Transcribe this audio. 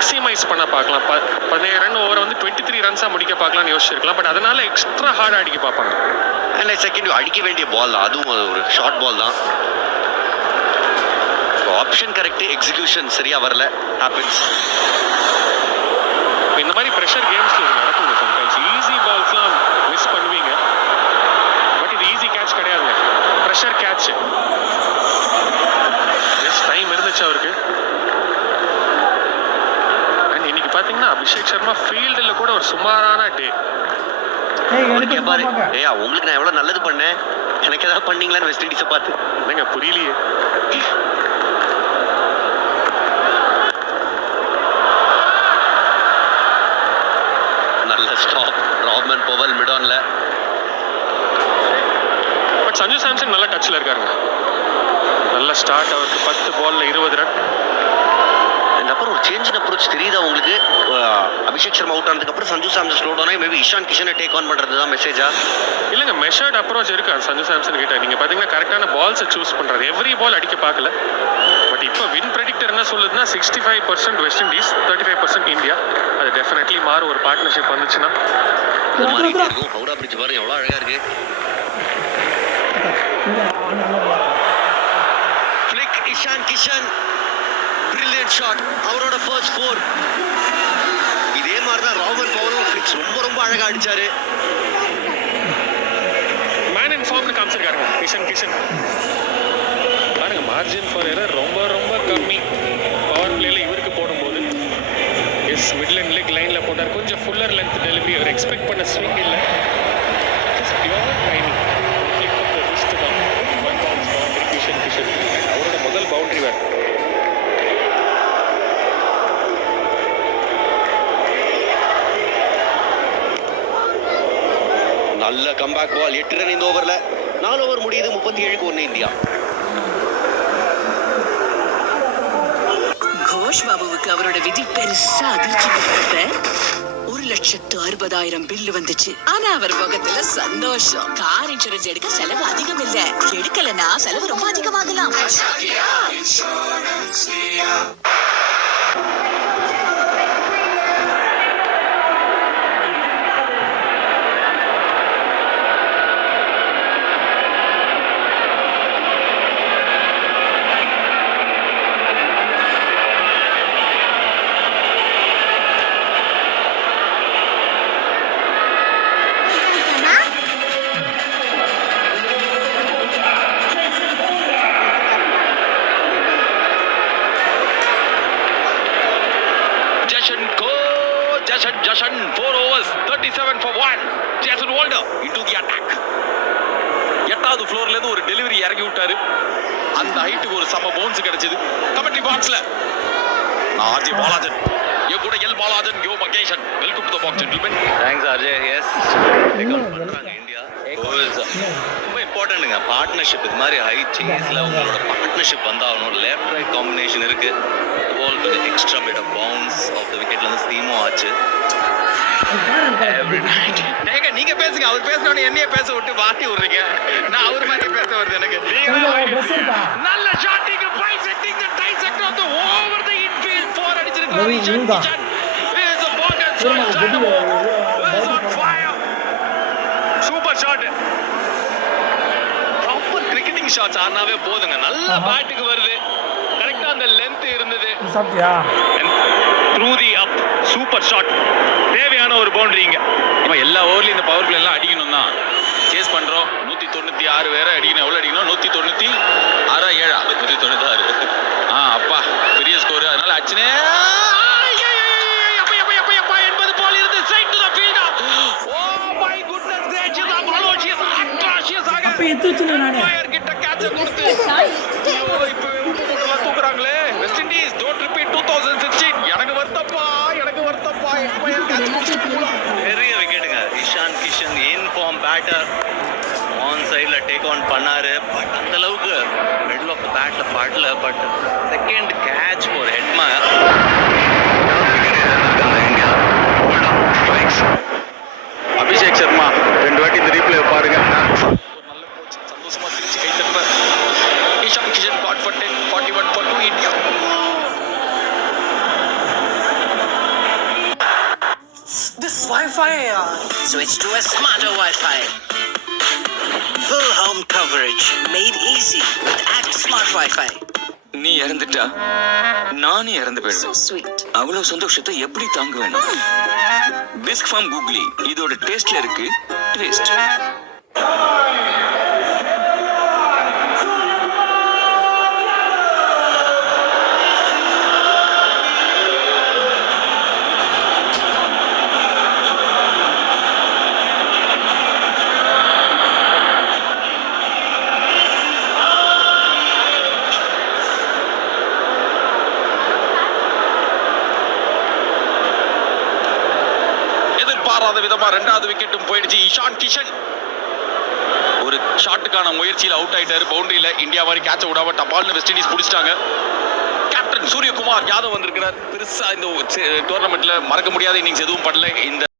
Maximise பண்ண பார்க்கலாம். 17 run ஓவரை வந்து 23 ரன்ஸாக முடிக்க பார்க்கலாம்னு யோசிச்சிருக்கலாம். பட் அதனால எக்ஸ்ட்ரா ஹார்ட் அடிக்க பார்ப்பாங்க. அண்ட் செகண்ட் அடிக்க வேண்டிய பால் தான், அதுவும் ஒரு ஷார்ட் பால் தான். ஆப்ஷன் கரெக்ட், எக்ஸிகியூஷன் சரியா வரல. ஹேப்பன்ஸ். இந்த மாதிரி ப்ரெஷர் கேம்ஸ்ல இது நடக்குங்க. சம்டைம்ஸ் ஈஸி பால்ஸ்லாம் மிஸ் பண்ணுவீங்க. பட் இது ஈஸி கேட்ச் கிடையாதுங்க, ப்ரெஷர் கேட்ச். எஸ், டைம் இருந்துச்சு அவருக்கு. அண்ட் இன்னைக்கு பார்த்தீங்கன்னா அபிஷேக் சர்மா ஃபீல்டில் கூட ஒரு சுமாரான டே. பாரு, உங்களுக்கு நான் எவ்வளவு நல்லது பண்ணேன், எனக்கு ஏதாவது பண்ணீங்களான்னு வெஸ்ட் இண்டீஸை பார்த்து என்னங்க புரியலையே. நல்ல ஸ்டாப். ராப்மன் பவல் மிட் ஆன்ல. பட் சஞ்சு சாம்சன் நல்ல டச்ல இருக்காருங்க. நல்ல ஸ்டார்ட் அவருக்கு. 10 பால்ல 20 ரன். அப்புறம் ஒரு சேஞ்ச் இன் அப்ரோச் தெரியுதா உங்களுக்கு? அபிஷேக் சர்மா அவுட் ஆனதுக்கு அப்புறம் சஞ்சு சாம்சன் ஸ்லோ டவுன் ஆகி மேபி இஷான் கிஷனை டேக் ஆன் பண்றது தான் மெசேஜா? இல்லைங்க, மெஷர்ட் அப்ரோச் இருக்கு சஞ்சு சாம்சன் கிட்ட. நீங்க பாத்தீங்கன்னா கரெக்டான பால்ஸை சூஸ் பண்றாரு. எவ்ரி பால் அடிக்க பார்க்கல. பட் இப்போ வின் ப்ரெடிக்டர் என்ன சொல்லுதுன்னா 65% வெஸ்ட் இண்டீஸ், 35% இந்தியா. அது டெஃபினெட்லி மாறும் ஒரு பார்ட்னர்ஷிப் வந்துச்சுன்னா. ஹவுடா பிரிட்ஜ் பாருங்க எவ்வளவு அழகா இருக்கு. ஃபிளிக் இஷான் கிஷன், பிரில்லியன்ட் ஷாட். அவரோட ஃபர்ஸ்ட் 4. இதே மாதிரி தான் ராபர்ட் பவலும் ஃபிளிக்ஸ் ரொம்ப ரொம்ப அழகா அடிச்சாரு. Man in ஃபார்ம்னு காமிச்சிருக்காருங்க Ishan Kishan. பாருங்க, மார்ஜின் ஃபார் எரர் ரொம்ப ரொம்ப கம்மி. பவர் பிளேல இவருக்கு போடும்போது எஸ் மிட் லெக் லைன்ல போட்டார். கொஞ்சம் ஃபுல்லர் லென்த் டெலிவரி. அவர் எக்ஸ்பெக்ட் பண்ண ஸ்விங் இல்லை. Just pure timing. ஃபிளிக் of the wrist தான். One bounce boundary Kishan Kishan. அவரோட முதல் பவுண்டரி வேறு. நல்ல கம்பேக் பால். 8 ரன் இந்த ஓவர்ல. 4 ஓவர் முடியுது. 37க்கு 1 இந்தியா. கோஷ் பாபுவுக்கு அவரோட விதி பெருசா அதிர்ச்சி கொடுத்தது. 1,60,60,000 பில்லு வந்துச்சு. ஆனா அவர் முகத்துல சந்தோஷம். கார் இன்சூரன்ஸ் எடுக்க செலவு அதிகம் இல்ல. எடுக்கலனா செலவு ரொம்ப அதிகமாகலாம். Jashan 4 overs 37 for 1. Jason Walder into the attack. 8வது ஃப்ளோர்ல இருந்து ஒரு டெலிவரி இறங்கி விட்டாரு. அந்த ஹைட்டுக்கு ஒரு சம பவுன்ஸ் கிடைச்சது. கமெண்ட்ரி பாக்ஸ்ல நான் ஆர்ஜே பாலாஜன், என் கூட L பாலாஜன், yo Maheshan. Welcome to the box gentleman. Thanks RJ. S, take on பண்றாங்க இந்தியா. ரொம்ப இம்பார்ட்டன்ட்ங்க பார்ட்னர்ஷிப். இது மாதிரி ஹை சேஸ்ல உங்களோட பார்ட்னர்ஷிப் வந்தாகணும். லெஃப்ட் ரைட் காம்பினேஷன் இருக்கு. பால் கொஞ்சம் extra bit of bounce of the விக்கெட்ல இருந்து ஸ்டீமோ ஆச்சு. நீங்க பேசுங்க. அவர் பேசணும்னு என்னைய பேச விட்டு வாட்டி விடுறீங்க. நான் அவர் மாதிரி பேச வருது எனக்கு. நல்ல shooting, bisecting the dissect of the over the Enfield. 4 அடிச்சிருக்காரு Ishan Kishan. Is a pocket shot. Is on fire. Super shot. Proper cricketing shots ஆனாவே போதுங்க. நல்ல பேட்டுக்கு வருது. கரெக்ட்டா அந்த லெந்த் இருந்தது. சாப்பிட்டியா? Through the up. Super shot. தேவையான ஒரு பவுண்டரிங்க. நம்ம எல்லா ஓவர்லயும் இந்த பவர் பிளே எல்லாம் அடிக்கணும் தான் சேஸ் பண்றோம். 196 வேற அடிக்கணும். எவ்வளவு அடிக்கணும்? 196 7 196. அப்பா பெரிய ஸ்கோர். அதனால அச்சனே 80 பால் இருந்து straight to the field. Oh my goodness gracious. அமாலோஷியஸ் atrocious ஆக அப்ப எத்துச்சுல நானே ஃபயர் கிட்ட கேட்ச் கொடுத்து இப்போ தூக்குறாங்களே வெஸ்ட் இண்டீஸ். Don't repeat 2016. எனக்கு வருத்தப்பா. பெரிய விக்கெட்டுங்க. Ishan Kishan inform batter on சைட்ல டேக் ஆன் பண்ணாரு. பட் அந்த அளவுக்கு மிடில் ஆஃப் த பேட்ல படல. பட் செகண்ட் கேட்ச் ஒரு ஹெட்மர். அபிஷேக் சர்மா 2 வாட்டி இந்த ரீப்ளே பாருங்க. நல்ல கோச் சந்தோஷமா சிரிச்சு கை தட்டுற Ishan Kishan God for 10, 41 for 2 India. Wi-Fi. Switch to a smarter Wi-Fi. Full home coverage made easy with Act Smart Wi-Fi. நீ இறந்துட்டா நானும் இறந்து So போயிடுவேன். sweet. அவ்வளவு சந்தோஷத்தை எப்படி தாங்குவேன்? பிஸ்க் ஃபார்ம் கூகுளி இதோட டேஸ்ட்ல இருக்கு ட்விஸ்ட். எதிர்பாராத விதமா ரெண்டாவது விக்கெட்டும் போயிடுச்சு. இஷான் கிஷன் ஒரு ஷாட்டுக்கான முயற்சியில் அவுட் ஆயிட்டாரு. பவுண்டரியில இந்தியா மாதிரி கேட்ச விடாம டபால்னு வெஸ்ட் இண்டீஸ் பிடிச்சிட்டாங்க. கேப்டன் சூரியகுமார் யாதவ் வந்திருக்கிறார். பெருசா இந்த டோர்னமெண்ட்ல மறக்க முடியாத இன்னிங்ஸ் எதுவும் பண்ணல. இந்த